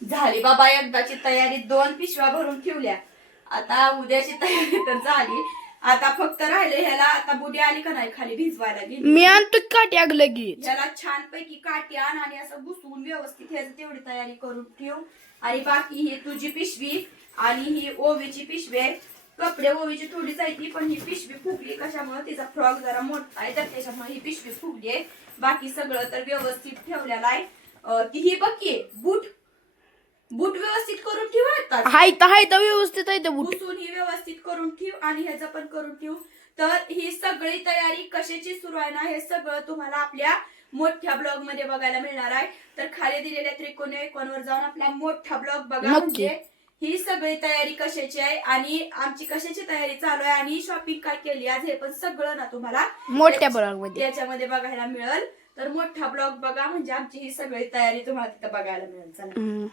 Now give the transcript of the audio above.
झाली बाबा एकदाची तयारी, 2 पिशव्या भरून ठेवल्या. आता उद्याची तयारी तर झाली. आता फक्त राहिले ह्याला, आता बुडी आली का नाही खाली भिजवायला गेली, मी आणतो काठी अग लगेच. ह्याला छानपैकी काठी आण आणि असं घुसवून व्यवस्थित ह्याची तेवढी तयारी करून ठेव. आणि बाकी ही तुझी पिशवी आणि ही ओवीची पिशवी आहे. कपडे ओवीची थोडीच आहे ती, पण ही पिशवी फुगली कशामुळे, तिचा फ्रॉक जरा मोठा आहे तर त्याच्यामुळे ही पिशवी फुगली आहे. बाकी सगळं तर व्यवस्थित ठेवलेलं आहे. ती ही बघी बूट बूट व्यवस्थित करून ठेव. आता हाय तर व्यवस्थित आहे बूट. पुसून ही व्यवस्थित करून ठेव आणि ह्याचं पण करून ठेव. तर ही सगळी तयारी कशाची सुरू आहे ना, हे सगळं तुम्हाला आपल्या मोठ्या ब्लॉग मध्ये बघायला मिळणार आहे. तर खाली दिलेल्या त्रिकोणी आयकॉनवर जाऊन आपला मोठा ब्लॉग बघा, म्हणजे ही सगळी तयारी कशाची आहे आणि आमची कशाची तयारी चालू आहे आणि शॉपिंग काय केली आज, हे पण सगळं ना तुम्हाला मोठ्या ब्लॉग मध्ये याच्यामध्ये बघायला मिळेल. तर मोठा ब्लॉग बघा, म्हणजे आमची ही सगळी तयारी तुम्हाला तिथं बघायला मिळेल. चला.